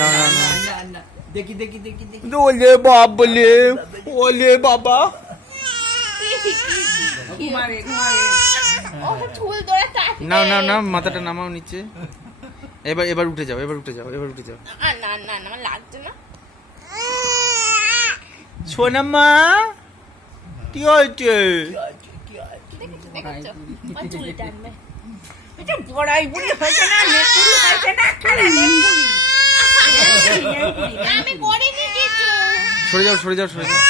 না না না দেখি দেখি দেখি দেখি ওলে বাবলে ওলে বাবা ঘুমারে ঘুমারে ও চুল ধরে টাটি না না না মাথাটা নামাও নিচে এবার এবার উঠে যাও এবার উঠে যাও এবার উঠে যাও না না না আমার লাগছে না সোনা মা কি হয়েছে দেখছো আর চুল টানবে এটা বড়াই বুড়ি হয়েছে না নেকুড়ি হয়েছে না খালি নেকুড়ি আমি করিনি কিছু সরে যাও সরে যাও সরে যাও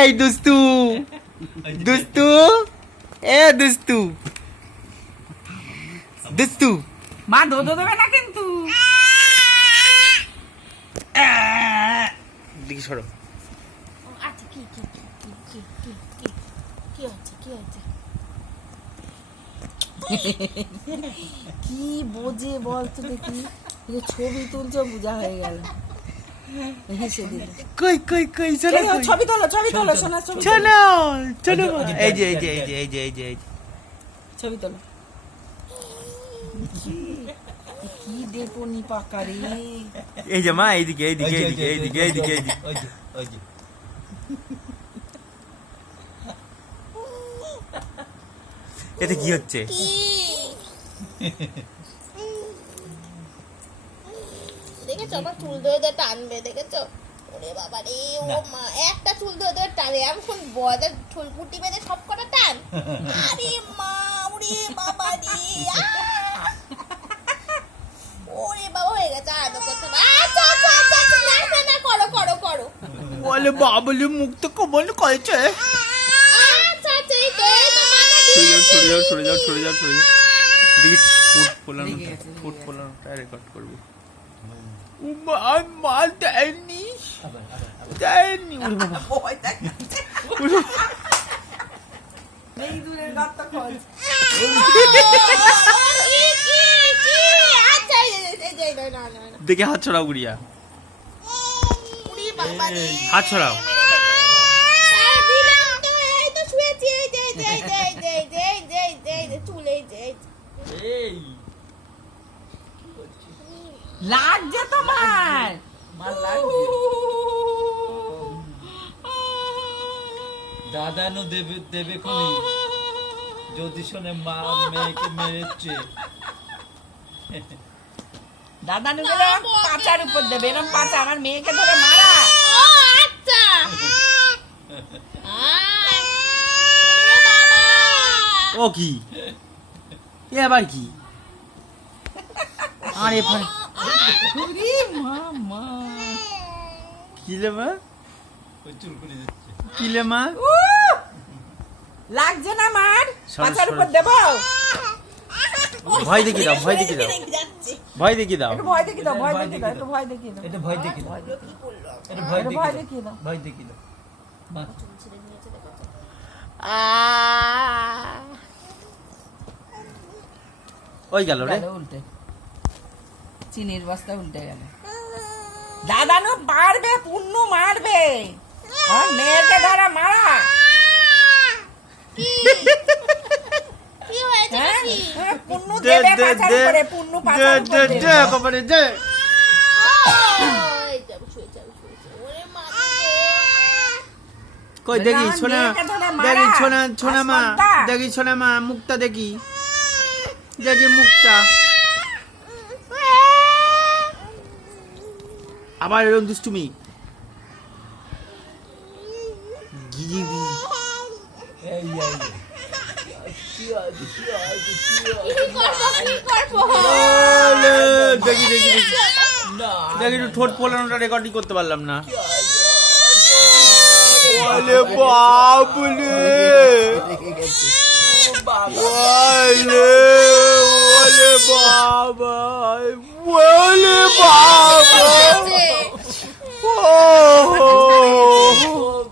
এই দুস্তু দুস্তু এ দুস্তু দুস্তু মা দোদো দেবে না কিন্তু দেখি সরো আচ্ছা কি কি কি কি কি কি কি হচ্ছে কি হচ্ছে কি বোঝে বলতো দেখি এই ছবি তুলছো বোঝা হয়ে গেল হেসে দিল কই কই কই চলো ছবি তোলো সোনা ছবি চলো চলো এই যে এই যে এই যে এই যে এই যে এই যে ছবি তোলো কি দেপনি পাকারে এই যে মা এইদিকে এইদিকে এইদিকে এইদিকে এইদিকে এইদিকে এতে কি হচ্ছে দেখেছো আমার চুল ধরে ধরে টানবে দেখেছো ওরে বাবা রে ও মা একটা চুল ধরে ধরে টানে এখন বয়দের চুল কুটি বেঁধে সব কটা টান আরে মা ওরে বাবা রে ওরে বাবা হয়ে গেছে আর করতে আচ্ছা আচ্ছা আচ্ছা না না না করো করো করো বলে বাবলে মুখ তো কমল করেছে আচ্ছা আচ্ছা এই তো মাথা সরে যাও সরে যাও সরে যাও সরে যাও দেখি ফুট ফোলানোটা রেকর্ড করবো মা দেয়নি দেয়নি এই দূরের গাত খোঁজ আচ্ছা এই না না না দেখে হাত ছড়াও গুড়িয়া ওরে বাবা রে হাত ছড়াও দিলাম তো এই তো শুয়েছি এই যে চুলে যে এই লাগছে তোমার মার লাগছে দাদানু দেবে দেবে কোনি যদি শোনে মা মেয়েকে মেরেছে দাদা নুগুলো পাচার উপর দেবে এরকম পাচা আমার মেয়েকে ধরে মারা ও আচ্ছা ও কি এ আবার কি আরে ভাই ওরে মামা কিলে মা ওই চুল করে যাচ্ছে কিলে মা লাগছে না মার সরো, পাচার সরো। উপর দেবো ভয় দেখি দাও ভয় দেখি দাও ভয় দেখি দাও একটু ভয় দেখি দাও ভয় দেখি দাও একটু ভয় দেখি দাও এটা ভয় দেখি দাও এটা ভয় একটু দেখি ভয় দাও দেখি দাও ভয় দেখি দাও মা ওই গেল রে গেল উল্টে চিনির বস্তা উল্টে গেল দাদানু মারবে পুন্নু মারবে আর মেয়েকে ধরা মারা কি হয়েছে হ্যাঁ কি হ্যাঁ, পুন্নু দে দেবে দে পাচার দে উপরে পুন্নু দে পাচার দে উপর দে দেবে কপালে দে ওই যাবো শুয়ে ওরে মা কই দেখি না, সোনা মেয়েকে ধরে মারা। দেখি সোনা সোনা মা আসমানটা। দেখি সোনা মা মুখটা দেখি দেখি মুখটা আবার এরকম দুষ্টুমি গিরিবি এই কি করবো ওলে, দেখি দেখি দেখি না দেখি একটু ঠোঁট ফোলানোটা রেকর্ডিং করতে পারলাম না ওলে বাবলে ওলে ওলে বাবা ওলে বাবা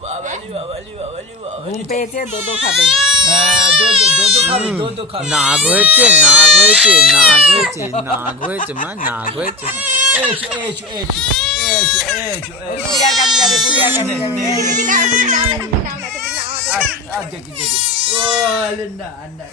বাবালি বাবালি বাবালি বাবালি ঘুম পেয়েছে দোদো খাবে হ্যাঁ দোদো খাবি দোদো খাবি নাগ হয়েছে নাগ হয়েছে নাগ হয়েছে নাগ হয়েছে মা নাগ হয়েছে এসো এসো এসো এসো এসো গুড়িয়া গান যাবে গুড়িয়া গান যাবে দেখি দেখি ও না না না